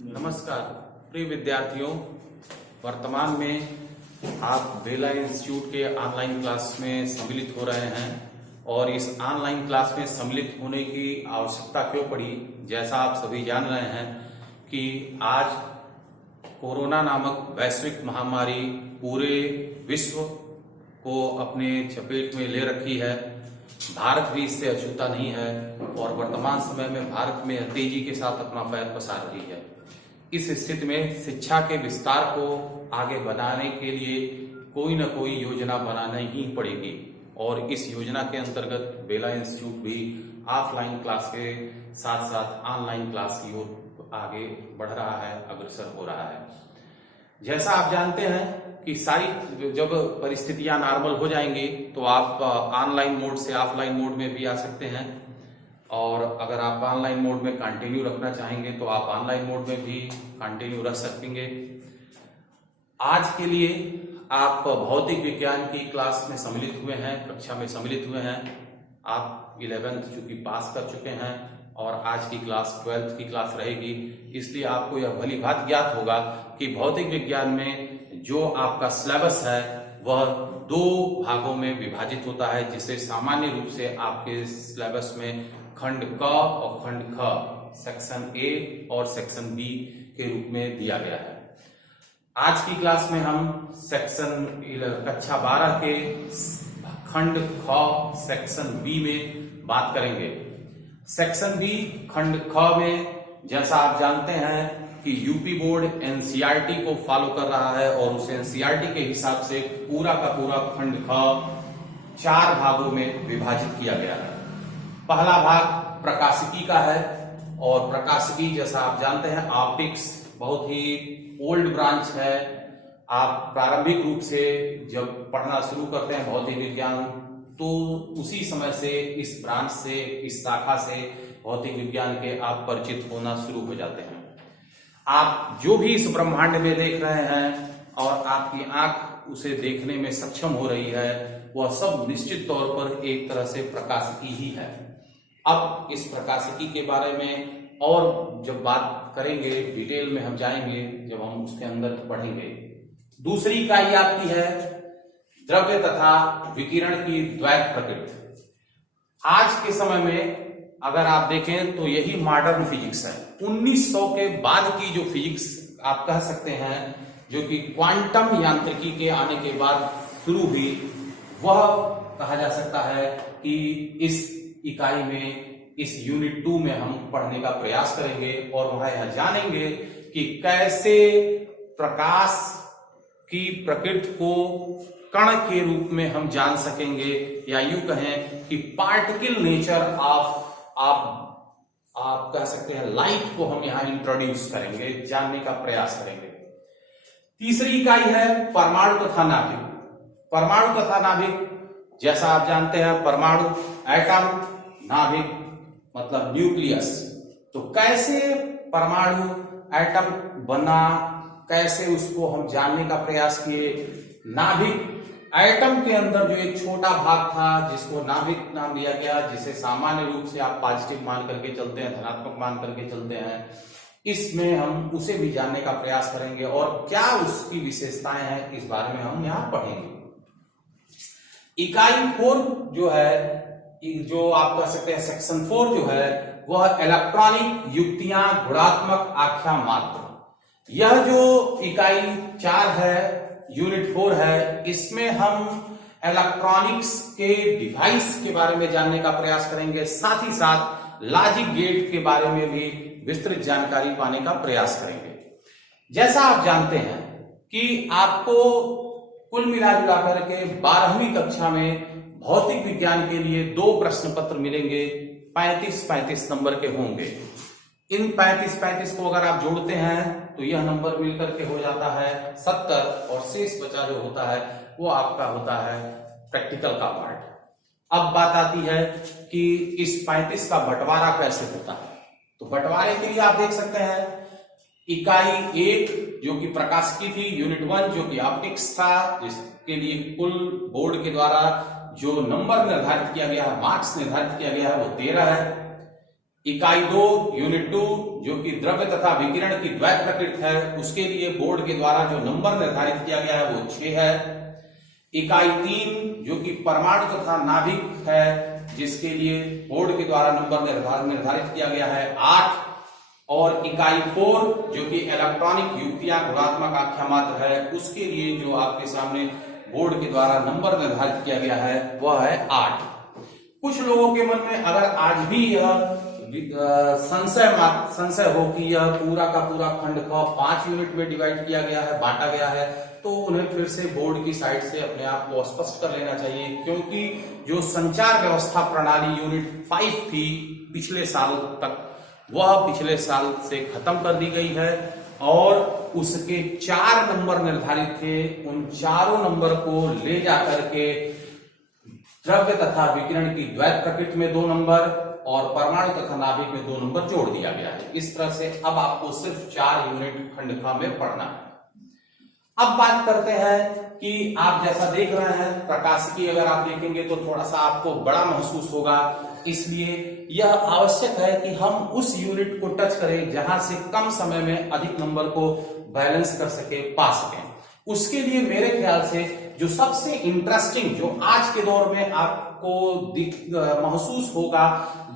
नमस्कार प्रिय विद्यार्थियों, वर्तमान में आप बेला इंस्टीट्यूट के ऑनलाइन क्लास में सम्मिलित हो रहे हैं और इस ऑनलाइन क्लास में सम्मिलित होने की आवश्यकता क्यों पड़ी। जैसा आप सभी जान रहे हैं कि आज कोरोना नामक वैश्विक महामारी पूरे विश्व को अपने चपेट में ले रखी है। भारत भी इससे अछूता नहीं है और वर्तमान समय में भारत में तेजी के साथ अपना पैर पसार रही है। इस स्थिति में शिक्षा के विस्तार को आगे बढ़ाने के लिए कोई न कोई योजना बनानी ही पड़ेगी और इस योजना के अंतर्गत बेला इंस्टीट्यूट भी ऑफलाइन क्लास के साथ साथ ऑनलाइन क्लास की ओर आगे बढ़ रहा है, अग्रसर हो रहा है। जैसा आप जानते हैं कि सारी जब परिस्थितियां नॉर्मल हो जाएंगी तो आप ऑनलाइन मोड से ऑफलाइन मोड में भी आ सकते हैं और अगर आप ऑनलाइन मोड में कंटिन्यू रखना चाहेंगे तो आप ऑनलाइन मोड में भी कंटिन्यू रख सकेंगे। आज के लिए आप भौतिक विज्ञान की क्लास में सम्मिलित हुए हैं, कक्षा में सम्मिलित हुए हैं। आप 11th चूंकि पास कर चुके हैं और आज की क्लास 12th की क्लास रहेगी, इसलिए आपको यह भली भांति ज्ञात होगा कि भौतिक विज्ञान में जो आपका सिलेबस है वह 2 भागों में विभाजित होता है, जिसे सामान्य रूप से आपके सिलेबस में खंड क और खंड ख, सेक्शन ए और सेक्शन बी के रूप में दिया गया है। आज की क्लास में हम कक्षा 12 के खंड ख सेक्शन बी में बात करेंगे। सेक्शन बी खंड ख में जैसा आप जानते हैं कि यूपी बोर्ड एनसीईआरटी को फॉलो कर रहा है और उस एनसीईआरटी के हिसाब से पूरा का पूरा खंड ख 4 भागों में विभाजित किया गया है। पहला भाग प्रकाशिकी का है और प्रकाशिकी जैसा आप जानते हैं ऑप्टिक्स बहुत ही ओल्ड ब्रांच है। आप प्रारंभिक रूप से जब पढ़ना शुरू करते हैं भौतिक विज्ञान तो उसी समय से इस ब्रांच से, इस शाखा से भौतिक विज्ञान के आप परिचित होना शुरू हो जाते हैं। आप जो भी इस ब्रह्मांड में देख रहे हैं और आपकी आंख उसे देखने में सक्षम हो रही है, वह सब निश्चित तौर पर एक तरह से प्रकाशिकी ही है। अब इस प्रकाशिकी के बारे में और जब बात करेंगे, डिटेल में हम जाएंगे जब हम उसके अंदर पढ़ेंगे। दूसरी इकाई आपकी है द्रव्य तथा विकिरण की द्वैत प्रकृति। आज के समय में अगर आप देखें तो यही मॉडर्न फिजिक्स है। 1900 के बाद की जो फिजिक्स आप कह सकते हैं, जो कि क्वांटम यांत्रिकी के आने के बाद शुरू हुई, वह कहा जा सकता है कि इस इकाई में, इस यूनिट 2 में हम पढ़ने का प्रयास करेंगे और वहां यह जानेंगे कि कैसे प्रकाश की प्रकृति को कण के रूप में हम जान सकेंगे, या यूं कहें कि पार्टिकल नेचर ऑफ आप कह सकते हैं लाइट को हम यहां इंट्रोड्यूस करेंगे, जानने का प्रयास करेंगे। तीसरी इकाई है परमाणु तथा नाभिक। परमाणु तथा नाभिक जैसा आप जानते हैं, परमाणु एटम, नाभिक मतलब न्यूक्लियस। तो कैसे परमाणु एटम बना, कैसे उसको हम जानने का प्रयास किए। नाभिक एटम के अंदर जो एक छोटा भाग था जिसको नाभिक नाम दिया गया, जिसे सामान्य रूप से आप पॉजिटिव मान करके चलते हैं, धनात्मक मान करके चलते हैं, इसमें हम उसे भी जानने का प्रयास करेंगे और क्या उसकी विशेषताएं हैं इस बारे में हम यहां पढ़ेंगे। इकाई 4 जो है, जो आप कह सकते हैं सेक्शन 4 जो है, वह इलेक्ट्रॉनिक युक्तियां गुणात्मक आख्या मात्र। यह जो इकाई 4 है, यूनिट 4 है, इसमें हम इलेक्ट्रॉनिक्स के डिवाइस के बारे में जानने का प्रयास करेंगे, साथ ही साथ लॉजिक गेट के बारे में भी विस्तृत जानकारी पाने का प्रयास करेंगे। जैसा आप जानते हैं कि आपको कुल मिला जुला करके 12वीं कक्षा में भौतिक विज्ञान के लिए 2 प्रश्न पत्र मिलेंगे, 35-35 नंबर के होंगे। इन 35-35 को अगर आप जोड़ते हैं तो यह नंबर मिलकर के हो जाता है 70 और शेष बचा जो होता है वो आपका होता है प्रैक्टिकल का पार्ट। अब बात आती है कि इस 35 का बंटवारा कैसे होता है। तो बंटवारे के लिए आप देख सकते हैं इकाई 1 जो कि प्रकाशिकी थी, यूनिट 1 जो कि ऑप्टिक्स था, जिसके लिए कुल बोर्ड के द्वारा जो नंबर निर्धारित किया गया है, मार्क्स निर्धारित किया गया है, वो 13 है। इकाई 2 यूनिट 2 जो कि द्रव्य तथा विकिरण की द्वैत प्रकृति है, उसके लिए बोर्ड के द्वारा जो नंबर निर्धारित किया गया है वो 6 है। इकाई 3 जो कि परमाणु तथा नाभिक है, जिसके लिए बोर्ड के द्वारा नंबर निर्धारित किया गया है 8। और इकाई 4 जो कि इलेक्ट्रॉनिक युक्तियां गुणात्मक आख्या मात्र है, उसके लिए जो आपके सामने बोर्ड के द्वारा नंबर निर्धारित किया गया है वह है 8। कुछ लोगों के मन में अगर आज भी यह संशय हो कि यह पूरा का पूरा खंड को 5 यूनिट में डिवाइड किया गया है, बांटा गया है, तो उन्हें फिर से बोर्ड की साइड से अपने आप को स्पष्ट कर लेना चाहिए, क्योंकि जो संचार व्यवस्था प्रणाली यूनिट 5 थी पिछले साल तक, वह पिछले साल से खत्म कर दी गई है और उसके 4 नंबर निर्धारित थे। उन चारों नंबर को ले जाकर के द्रव्य तथा विकिरण की द्वैत प्रकृति में 2 नंबर और परमाणु तथा नाभिक में 2 नंबर जोड़ दिया गया है। इस तरह से अब आपको सिर्फ 4 यूनिट खंडका में पढ़ना है। अब बात करते हैं कि आप जैसा देख रहे हैं प्रकाशिकी, अगर आप देखेंगे तो थोड़ा सा आपको बड़ा महसूस होगा, इसलिए यह आवश्यक है कि हम उस यूनिट को टच करें जहां से कम समय में अधिक नंबर को बैलेंस कर सके, पा सकें। उसके लिए मेरे ख्याल से जो सबसे इंटरेस्टिंग, जो आज के दौर में आपको महसूस होगा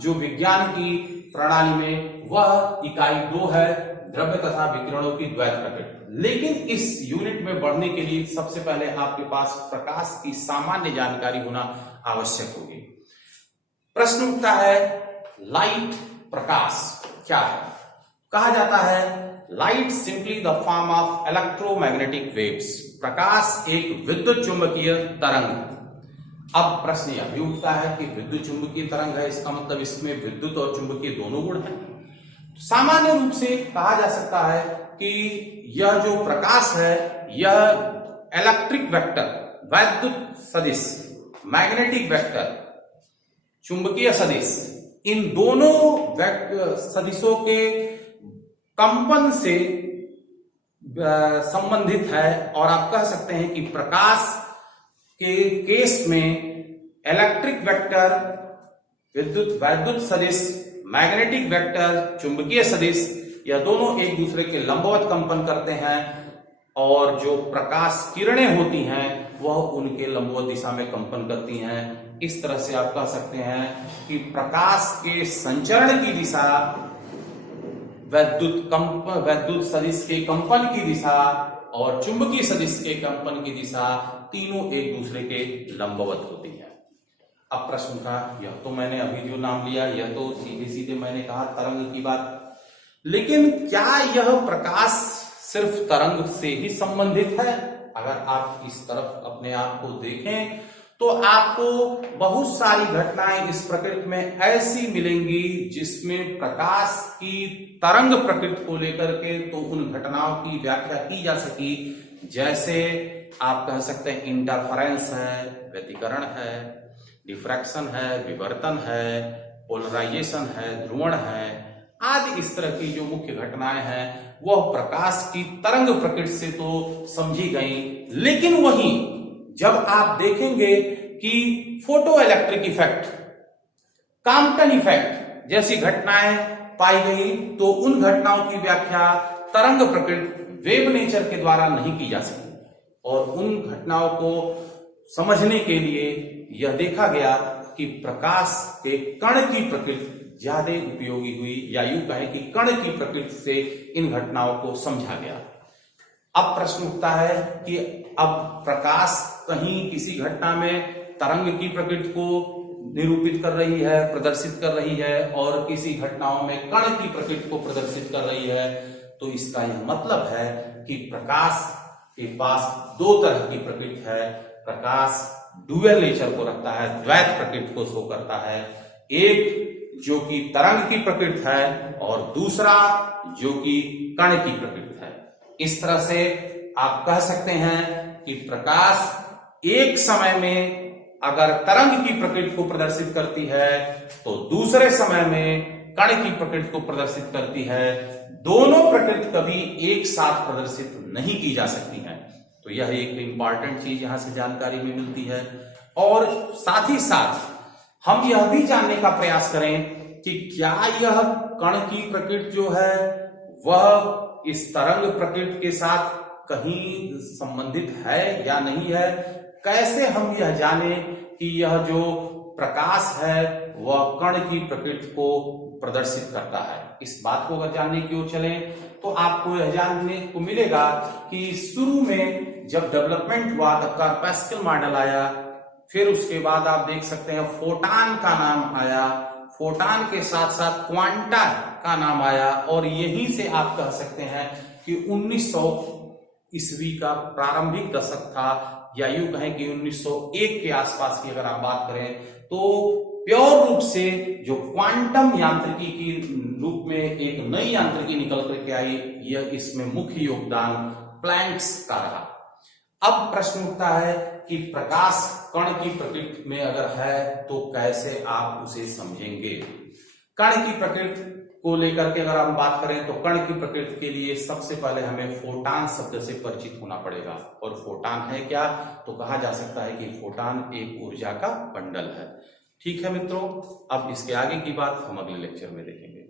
जो विज्ञान की प्रणाली में, वह इकाई 2 है, द्रव्य तथा विकिरणों की द्वैत प्रकृति। लेकिन इस यूनिट में बढ़ने के लिए सबसे पहले आपके पास प्रकाश की सामान्य जानकारी होना आवश्यक होगी। प्रश्न उठता है, लाइट, प्रकाश क्या है? कहा जाता है light simply the form of electromagnetic waves. प्रकाश एक विद्युत चुंबकीय तरंग। अब प्रश्न यह भी उठता है कि विद्युत चुंबकीय तरंग है, इसका मतलब इसमें विद्युत और चुंबकीय दोनों गुण हैं। सामान्य रूप से कहा जा सकता है कि यह जो प्रकाश है यह इलेक्ट्रिक वेक्टर, वैद्युत सदिश, मैग्नेटिक वेक्टर, चुंबकीय सदिश, इन दोनों सदिशों के कंपन से संबंधित है। और आप कह सकते हैं कि प्रकाश के केस में इलेक्ट्रिक वेक्टर, वैद्युत सदिश, मैग्नेटिक वेक्टर, चुंबकीय सदिश, यह दोनों एक दूसरे के लंबवत कंपन करते हैं और जो प्रकाश किरणें होती हैं वह उनके लंबवत दिशा में कंपन करती हैं। इस तरह से आप कह सकते हैं कि प्रकाश के संचरण की दिशा, वैद्युत सदिश के कंपन की दिशा और चुंबकीय सदिश के कंपन की दिशा, तीनों एक दूसरे के लंबवत होती है। अब प्रश्न था, यह तो मैंने अभी जो नाम लिया यह तो सीधे सीधे मैंने कहा तरंग की बात, लेकिन क्या यह प्रकाश सिर्फ तरंग से ही संबंधित है? अगर आप इस तरफ अपने आप को देखें तो आपको बहुत सारी घटनाएं इस प्रकृति में ऐसी मिलेंगी जिसमें प्रकाश की तरंग प्रकृति को लेकर के तो उन घटनाओं की व्याख्या की जा सकी, जैसे आप कह सकते हैं इंटरफेरेंस है, व्यतिकरण है, डिफ्रैक्शन है, विवर्तन है, पोलराइजेशन है, ध्रुवण है, आदि इस तरह की जो मुख्य घटनाएं हैं वह प्रकाश की तरंग प्रकृति से तो समझी गई। लेकिन वहीं जब आप देखेंगे कि photo electric effect, Compton effect जैसी घटनाएं पाई गई, तो उन घटनाओं की व्याख्या तरंग प्रकृति, वेव नेचर के द्वारा नहीं की जा सकी। और उन घटनाओं को समझने के लिए यह देखा गया कि प्रकाश के कण की प्रकृति ज्यादा उपयोगी हुई, या यूं कहें कि कण की प्रकृति से इन घटनाओं को समझा गया। अब प्रश्न उठता है कि अब प्रकाश कहीं किसी घटना में तरंग की प्रकृति को निरूपित कर रही है, प्रदर्शित कर रही है, और किसी घटनाओं में कण की प्रकृति को प्रदर्शित कर रही है, तो इसका यह मतलब है कि प्रकाश के पास 2 तरह की प्रकृति है। प्रकाश डुअल नेचर को रखता है, द्वैत प्रकृति को शो करता है। एक जो कि तरंग की प्रकृति है और दूसरा जो कि कण की प्रकृति है। इस तरह से आप कह सकते हैं कि प्रकाश एक समय में अगर तरंग की प्रकृति को प्रदर्शित करती है तो दूसरे समय में कण की प्रकृति को प्रदर्शित करती है। दोनों प्रकृति कभी एक साथ प्रदर्शित नहीं की जा सकती हैं। तो यह एक इंपॉर्टेंट चीज यहां से जानकारी में मिलती है। और साथ ही साथ हम यह भी जानने का प्रयास करें कि क्या यह कण की प्रकृति जो है वह इस तरंग प्रकृति के साथ कहीं संबंधित है या नहीं है। कैसे हम यह जाने कि यह जो प्रकाश है वह कण की प्रकृति को प्रदर्शित करता है। इस बात को अगर जानने की ओर चलें तो आपको यह जानने को मिलेगा कि शुरू में जब डेवलपमेंट हुआ तब कार्पास्कल मॉडल आया, फिर उसके बाद आप देख सकते हैं फोटान का नाम आया, फोटान के साथ साथ क्वांटा का नाम आया, और यहीं से आप कह सकते हैं कि 1900 ईस्वी का प्रारंभिक दशक था, या यूं कहें कि 1901 के आसपास की अगर आप बात करें तो प्योर रूप से जो क्वांटम यांत्रिकी की रूप में एक नई यांत्रिकी निकल करके आई, यह इसमें मुख्य योगदान प्लैंक्स का रहा। अब प्रश्न उठता है कि प्रकाश कण की प्रकृति में अगर है तो कैसे आप उसे समझेंगे। कण की प्रकृति को लेकर के अगर हम बात करें तो कण की प्रकृति के लिए सबसे पहले हमें फोटान शब्द से परिचित होना पड़ेगा। और फोटान है क्या, तो कहा जा सकता है कि फोटान एक ऊर्जा का बंडल है। ठीक है मित्रों, अब इसके आगे की बात हम अगले लेक्चर में देखेंगे।